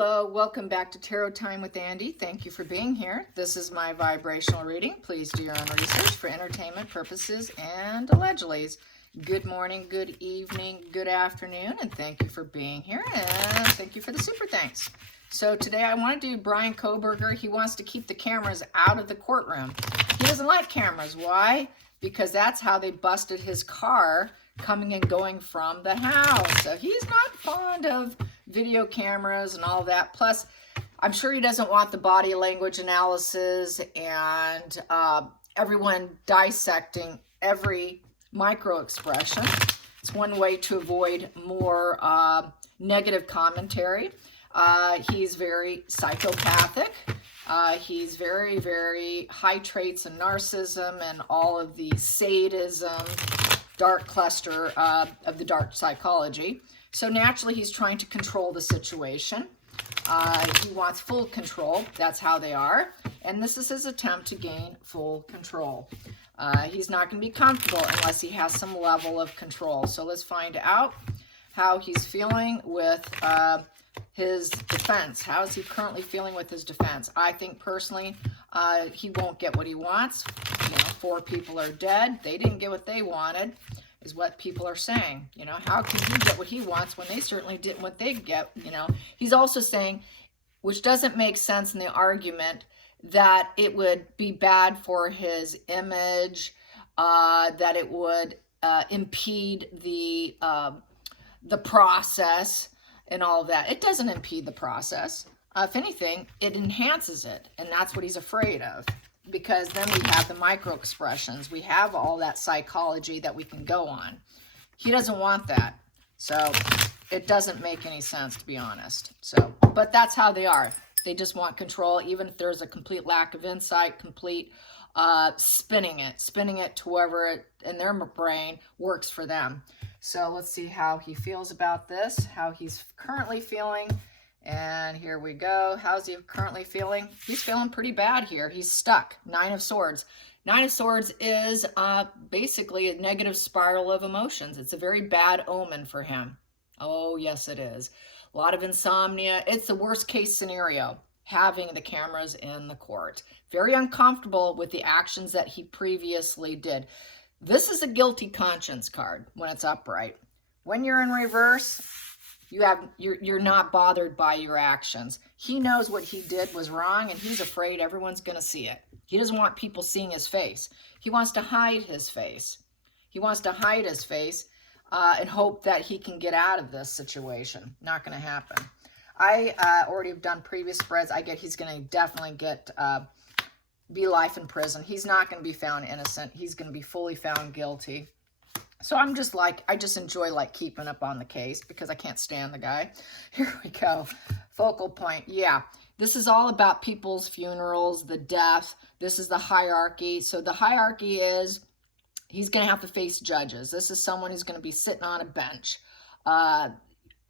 Hello, welcome back to Tarot Time with Andy. Thank you for being here. This is my vibrational reading. Please do your own research for entertainment purposes and allegedly. Good morning, good evening, good afternoon, and thank you for being here, and thank you for the super thanks. So today I want to do Bryan Kohberger. He wants to keep the cameras out of the courtroom. He doesn't like cameras. Why? Because that's how they busted his car coming and going from the house. So he's not fond of video cameras and all that. Plus, I'm sure he doesn't want the body language analysis and everyone dissecting every micro expression. It's one way to avoid more negative commentary. He's very psychopathic. He's very, very high traits of narcissism and all of the sadism, dark cluster of the dark psychology. So naturally, he's trying to control the situation. He wants full control. That's how they are. And this is his attempt to gain full control. He's not going to be comfortable unless he has some level of control. So let's find out how he's feeling with his defense. How is he currently feeling with his defense? I think personally, he won't get what he wants. 4 people are dead. They didn't get what they wanted, is what people are saying. How can he get what he wants when they certainly didn't what they get? He's also saying, which doesn't make sense in the argument, that it would be bad for his image, that it would impede the process and all of that. It doesn't impede the process. If anything, it enhances it, and that's what he's afraid of, because then we have the micro expressions. We have all that psychology that we can go on. He doesn't want that. So it doesn't make any sense, to be honest. But that's how they are. They just want control, even if there's a complete lack of insight, complete spinning it to whoever in their brain works for them. So let's see how he feels about this, how he's currently feeling. And here we go. How's he currently feeling? He's feeling pretty bad here. He's stuck. 9 of Swords. 9 of Swords is basically a negative spiral of emotions. It's a very bad omen for him. Oh, yes, it is. A lot of insomnia. It's the worst case scenario, having the cameras in the court. Very uncomfortable with the actions that he previously did. This is a guilty conscience card when it's upright. When you're in reverse, you're not bothered by your actions. He knows what he did was wrong, and he's afraid everyone's going to see it. He doesn't want people seeing his face. He wants to hide his face. He wants to hide his face and hope that he can get out of this situation. Not going to happen. I already have done previous spreads. I get he's going to definitely be life in prison. He's not going to be found innocent. He's going to be fully found guilty. So I just enjoy keeping up on the case because I can't stand the guy. Here we go. Focal point. Yeah, this is all about people's funerals, the death. This is the hierarchy. So the hierarchy is he's going to have to face judges. This is someone who's going to be sitting on a bench,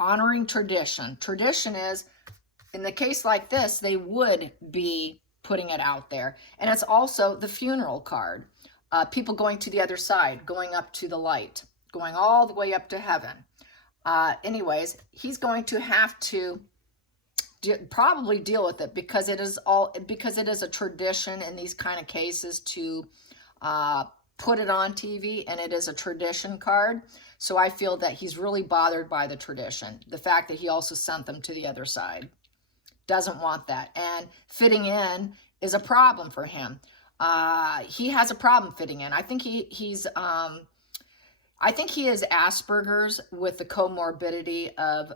honoring tradition. Tradition is, in the case like this, they would be putting it out there. And it's also the funeral card. People going to the other side, going up to the light, going all the way up to heaven. Anyways, he's going to have to probably deal with it because it is a tradition in these kind of cases to put it on TV, and it is a tradition card. So I feel that he's really bothered by the tradition. The fact that he also sent them to the other side. Doesn't want that. And fitting in is a problem for him. He has a problem fitting in. I think he has Asperger's with the comorbidity of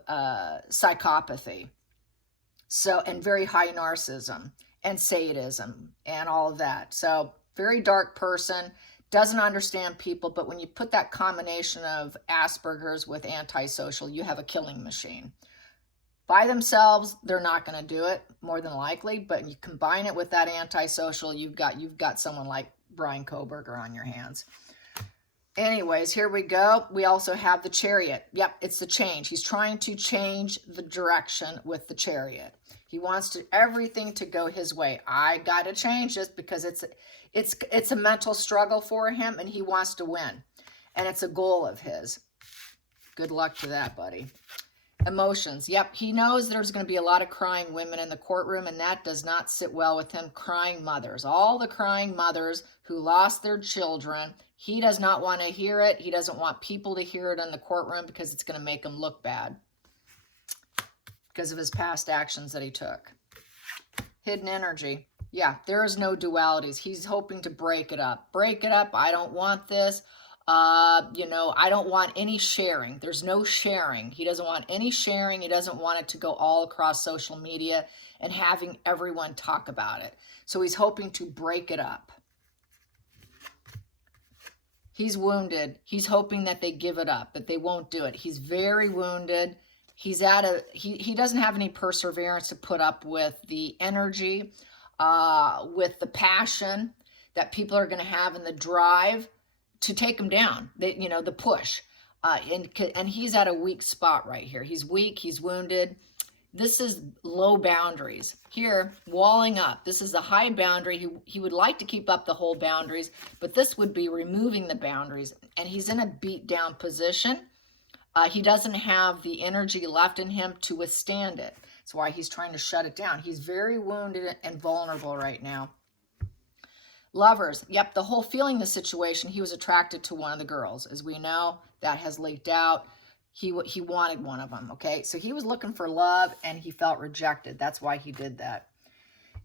psychopathy. So, and very high narcissism and sadism and all of that. So very dark person, doesn't understand people, but when you put that combination of Asperger's with antisocial, you have a killing machine. By themselves, they're not going to do it, more than likely, but you combine it with that antisocial, you've got someone like Bryan Kohberger on your hands. Anyways, here we go. We also have the Chariot. Yep, it's the change. He's trying to change the direction with the Chariot. He wants everything to go his way. I got to change this because it's a mental struggle for him, and he wants to win, and it's a goal of his. Good luck to that, buddy. Emotions. Yep. He knows there's going to be a lot of crying women in the courtroom, and that does not sit well with him. Crying mothers. All the crying mothers who lost their children. He does not want to hear it. He doesn't want people to hear it in the courtroom because it's going to make him look bad because of his past actions that he took. Hidden energy. Yeah, there is no dualities. He's hoping to break it up. Break it up. I don't want this. I don't want any sharing. There's no sharing. He doesn't want any sharing. He doesn't want it to go all across social media and having everyone talk about it. So he's hoping to break it up. He's wounded. He's hoping that they give it up, that they won't do it. He's very wounded. He's he doesn't have any perseverance to put up with the energy, with the passion that people are going to have in the drive to take him down, the push. And he's at a weak spot right here. He's weak, he's wounded. This is low boundaries. Here, walling up. This is a high boundary. He would like to keep up the whole boundaries, but this would be removing the boundaries. And he's in a beat down position. He doesn't have the energy left in him to withstand it. That's why he's trying to shut it down. He's very wounded and vulnerable right now. Lovers. Yep, the whole feeling the situation, he was attracted to one of the girls. As we know, that has leaked out. He wanted one of them, okay? So he was looking for love, and he felt rejected. That's why he did that.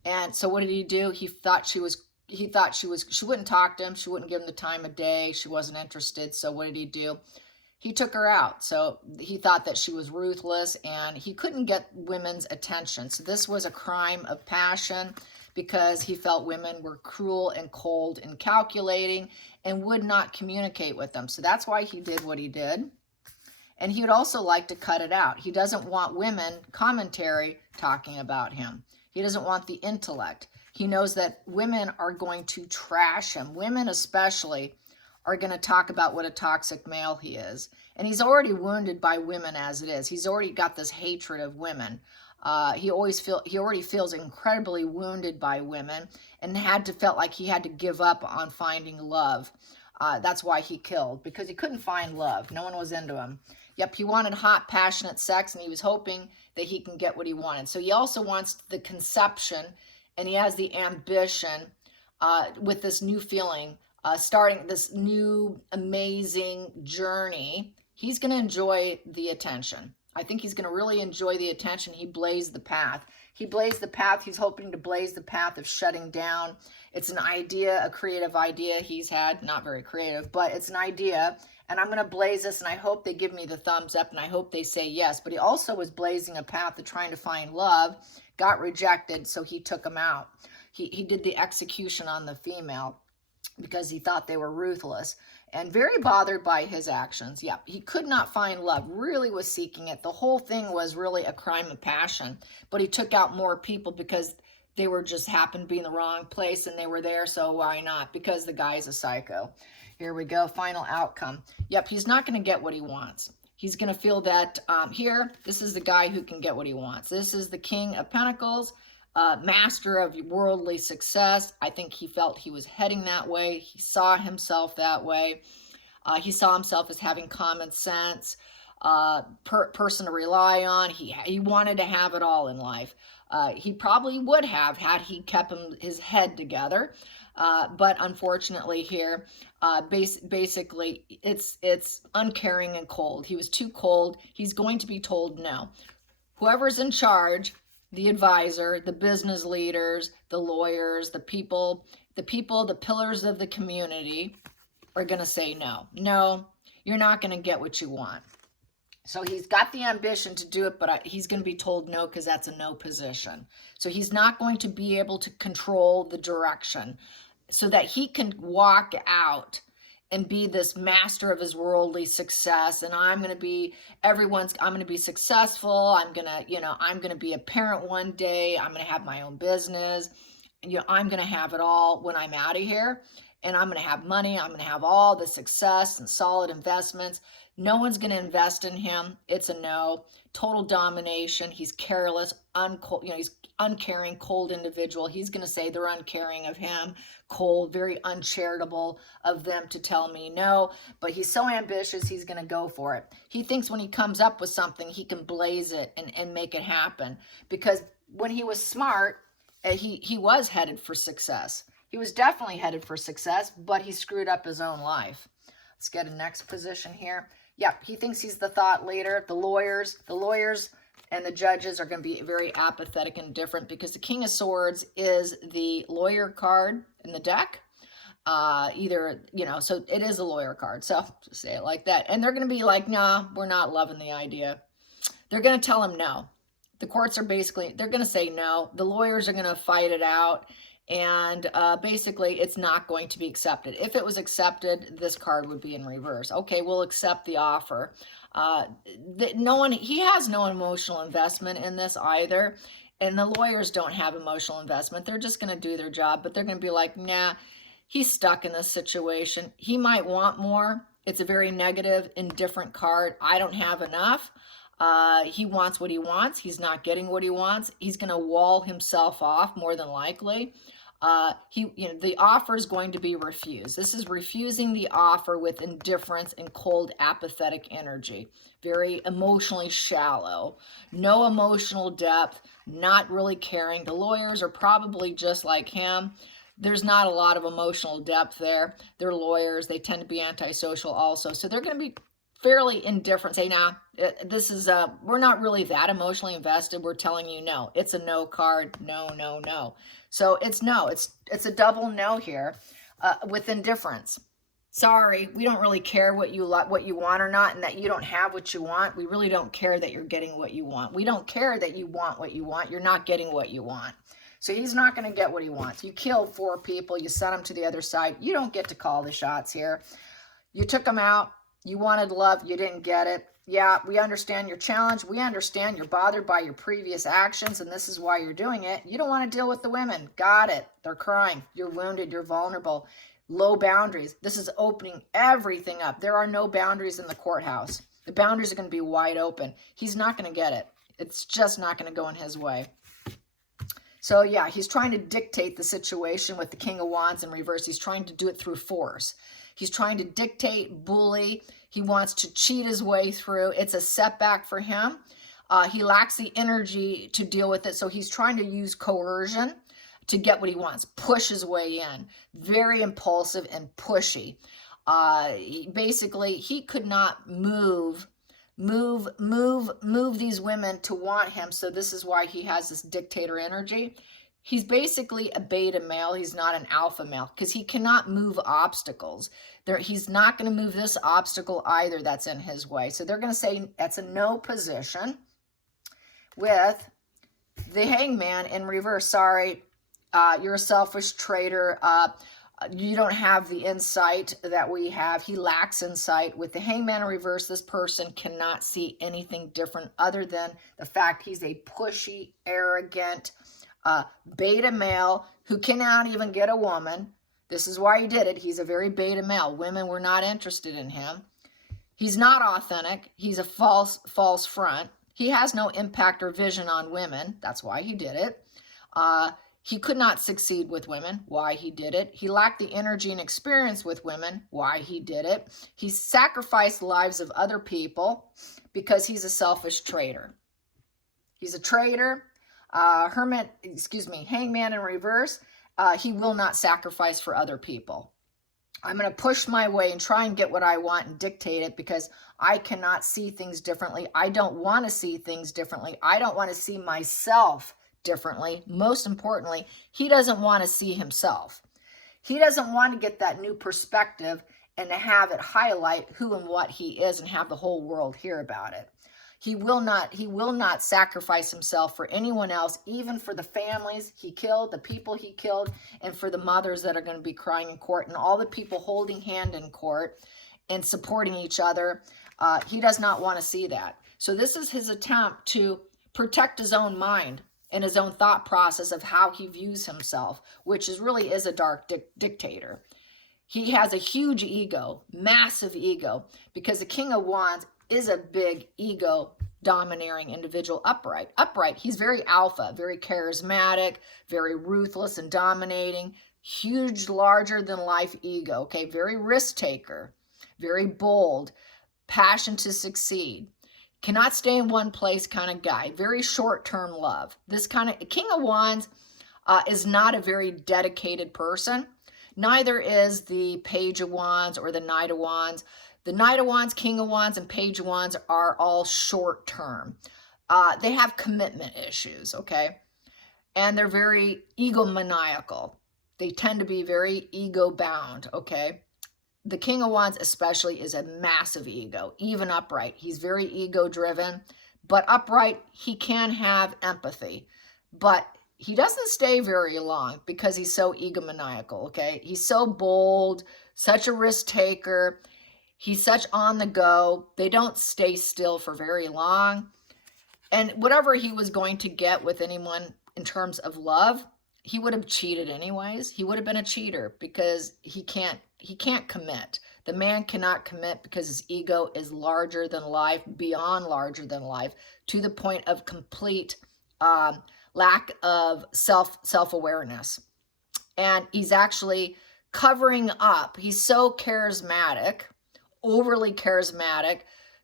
And so what did he do? She wouldn't talk to him. She wouldn't give him the time of day. She wasn't interested. So what did he do? He took her out. So he thought that she was ruthless, and he couldn't get women's attention. So this was a crime of passion, because he felt women were cruel and cold and calculating and would not communicate with them. So that's why he did what he did. And he would also like to cut it out. He doesn't want women commentary talking about him. He doesn't want the intellect. He knows that women are going to trash him. Women especially are going to talk about what a toxic male he is. And he's already wounded by women as it is. He's already got this hatred of women. He already feels incredibly wounded by women, and felt like he had to give up on finding love. That's why he killed, because he couldn't find love. No one was into him. Yep, he wanted hot, passionate sex, and he was hoping that he can get what he wanted. So he also wants the conception, and he has the ambition with this new feeling, starting this new amazing journey. He's going to enjoy the attention. I think he's going to really enjoy the attention. He blazed the path. He blazed the path. He's hoping to blaze the path of shutting down. It's an idea, a creative idea he's had. Not very creative, but it's an idea. And I'm going to blaze this, and I hope they give me the thumbs up, and I hope they say yes. But he also was blazing a path of trying to find love, got rejected, so he took him out. He did the execution on the female because he thought they were ruthless. And very bothered by his actions. Yeah, he could not find love, really was seeking it. The whole thing was really a crime of passion. But he took out more people because they were just happened to be in the wrong place, and they were there, so why not? Because the guy's a psycho. Here we go, final outcome. Yep, he's not going to get what he wants. He's going to feel that this is the guy who can get what he wants. This is the King of Pentacles. Master of worldly success. I think he felt he was heading that way. He saw himself that way. He saw himself as having common sense, person to rely on. He wanted to have it all in life. He probably would have had he kept his head together. But unfortunately here, basically it's uncaring and cold. He was too cold. He's going to be told no. Whoever's in charge, the advisor, the business leaders, the lawyers, the pillars of the community are going to say no. No, you're not going to get what you want. So he's got the ambition to do it, but he's going to be told no because that's a no position. So he's not going to be able to control the direction so that he can walk out and be this master of his worldly success. And I'm going to be successful. I'm going to be a parent one day. I'm going to have my own business. And, I'm going to have it all when I'm out of here. And I'm going to have money. I'm going to have all the success and solid investments. No one's going to invest in him. It's a no. Total domination. He's careless, he's uncaring, cold individual. He's going to say they're uncaring of him, cold, very uncharitable of them to tell me no. But he's so ambitious, he's going to go for it. He thinks when he comes up with something, he can blaze it and make it happen. Because when he was smart, he was headed for success. He was definitely headed for success, but he screwed up his own life. Let's get a next position here. Yep, he thinks he's the thought leader. The lawyers and the judges are going to be very apathetic and indifferent because the King of Swords is the lawyer card in the deck. So it is a lawyer card. So just say it like that. And they're going to be like, nah, we're not loving the idea. They're going to tell him no. The courts are they're going to say no. The lawyers are going to fight it out. And basically, it's not going to be accepted. If it was accepted, this card would be in reverse. Okay, we'll accept the offer. He has no emotional investment in this either. And the lawyers don't have emotional investment. They're just going to do their job, but they're going to be like, nah, he's stuck in this situation. He might want more. It's a very negative, indifferent card. I don't have enough. He wants what he wants. He's not getting what he wants. He's going to wall himself off more than likely. The offer is going to be refused. This is refusing the offer with indifference and cold, apathetic energy. Very emotionally shallow. No emotional depth. Not really caring. The lawyers are probably just like him. There's not a lot of emotional depth there. They're lawyers. They tend to be antisocial also. So they're going to be fairly indifferent. Say, nah, we're not really that emotionally invested. We're telling you no. It's a no card. No, no, no. So it's no. It's a double no here with indifference. Sorry, we don't really care what you want or not, and that you don't have what you want. We really don't care that you're getting what you want. We don't care that you want what you want. You're not getting what you want. So he's not going to get what he wants. You killed 4 people. You sent them to the other side. You don't get to call the shots here. You took them out. You wanted love. You didn't get it. Yeah, we understand your challenge. We understand you're bothered by your previous actions, and this is why you're doing it. You don't want to deal with the women. Got it. They're crying. You're wounded. You're vulnerable. Low boundaries. This is opening everything up. There are no boundaries in the courthouse. The boundaries are going to be wide open. He's not going to get it. It's just not going to go in his way. So yeah, he's trying to dictate the situation with the King of Wands in reverse. He's trying to do it through force. He's trying to dictate, bully. He wants to cheat his way through. It's a setback for him. He lacks the energy to deal with it. So he's trying to use coercion to get what he wants, push his way in. Very impulsive and pushy. He could not move these women to want him. So this is why he has this dictator energy. He's basically a beta male. He's not an alpha male because he cannot move obstacles. He's not going to move this obstacle either that's in his way. So they're going to say that's a no position with the Hangman in reverse. Sorry, you're a selfish traitor. You don't have the insight that we have. He lacks insight. With the Hangman in reverse, this person cannot see anything different other than the fact he's a pushy, arrogant, beta male who cannot even get a woman. This is why he did it. He's a very beta male. Women were not interested in him. He's not authentic. He's a false front. He has no impact or vision on women. That's why he did it. He could not succeed with women. Why he did it. He lacked the energy and experience with women. Why he did it. He sacrificed the lives of other people because he's a selfish traitor. He's a traitor. Hangman in reverse. He will not sacrifice for other people. I'm going to push my way and try and get what I want and dictate it because I cannot see things differently. I don't want to see things differently. I don't want to see myself differently. Most importantly, he doesn't want to see himself. He doesn't want to get that new perspective and to have it highlight who and what he is and have the whole world hear about it. He will not sacrifice himself for anyone else, even for the families he killed, the people he killed, and for the mothers that are going to be crying in court and all the people holding hand in court and supporting each other. He does not want to see that. So this is his attempt to protect his own mind and his own thought process of how he views himself, which really is a dark dictator. He has a huge ego, massive ego, because the King of Wands is a big ego domineering individual. Upright, he's very alpha, very charismatic, very ruthless and dominating, huge, larger than life ego, okay, very risk taker, very bold, passion to succeed, cannot stay in one place kind of guy, very short-term love. This kind of King of Wands is not a very dedicated person. Neither is the Page of Wands or the Knight of Wands. The Knight of Wands, King of Wands, and Page of Wands are all short-term. They have commitment issues, okay? And they're very egomaniacal. They tend to be very ego-bound, okay? The King of Wands especially is a massive ego, even upright. He's very ego-driven, but upright, he can have empathy. But he doesn't stay very long because he's so egomaniacal, okay? He's so bold, such a risk taker. He's such on the go. They don't stay still for very long. And whatever he was going to get with anyone in terms of love, he would have cheated anyways. He would have been a cheater because he can't commit. The man cannot commit because his ego is larger than life, beyond larger than life, to the point of complete lack of self-awareness. And he's actually covering up. He's so charismatic, overly charismatic,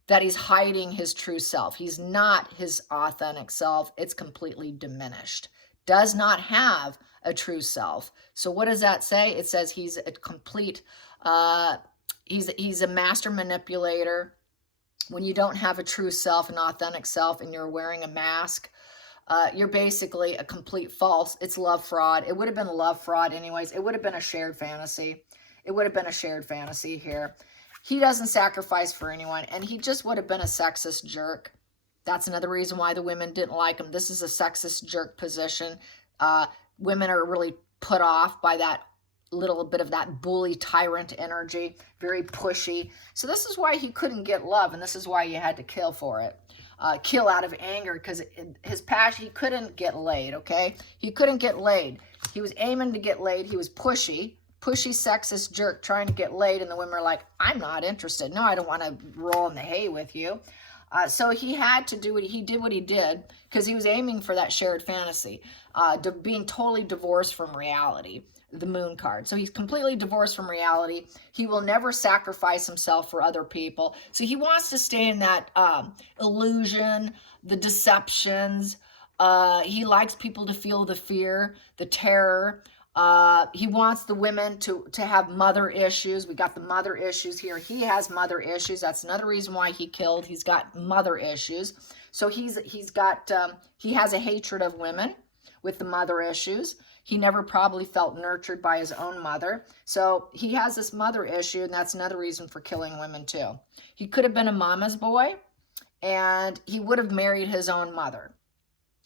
that he's hiding his true self. He's not his authentic self. It's completely diminished. Does not have a true self. So what does that say? It says he's a complete, he's a master manipulator. When you don't have a true self, an authentic self, and you're wearing a mask, you're basically a complete false. It's love fraud. It would have been love fraud anyways. It would have been a shared fantasy. It would have been a shared fantasy here. He doesn't sacrifice for anyone, and he just would have been a sexist jerk. That's another reason why the women didn't like him. This is a sexist jerk position. Women are really put off by that little bit of that bully tyrant energy, very pushy. So this is why he couldn't get love, and this is why you had to kill for it. Kill out of anger, because his passion, he couldn't get laid, okay? He couldn't get laid. He was aiming to get laid. He was pushy, sexist jerk trying to get laid, and the women are like, I'm not interested. No, I don't want to roll in the hay with you. So he had to do what he did because he was aiming for that shared fantasy, being totally divorced from reality, the moon card. So he's completely divorced from reality. He will never sacrifice himself for other people. So he wants to stay in that illusion, the deceptions. He likes people to feel the fear, the terror. He wants the women to have mother issues. We got the mother issues here. He has mother issues. That's another reason why he killed. He's got mother issues. So he has a hatred of women with the mother issues. He never probably felt nurtured by his own mother. So he has this mother issue, and that's another reason for killing women too. He could have been a mama's boy, and he would have married his own mother.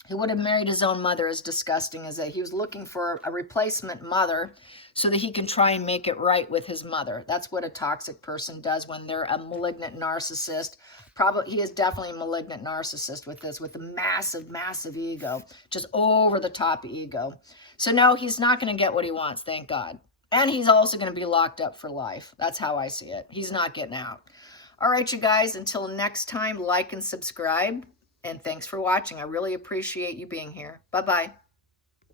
He would have married his own mother, as disgusting as that. He was looking for a replacement mother so that he can try and make it right with his mother. That's what a toxic person does when they're a malignant narcissist. Probably, he is definitely a malignant narcissist with this, with a massive, massive ego, just over the top ego. So no, he's not going to get what he wants, thank God. And he's also going to be locked up for life. That's how I see it. He's not getting out. All right, you guys, until next time, like and subscribe. And thanks for watching. I really appreciate you being here. Bye-bye.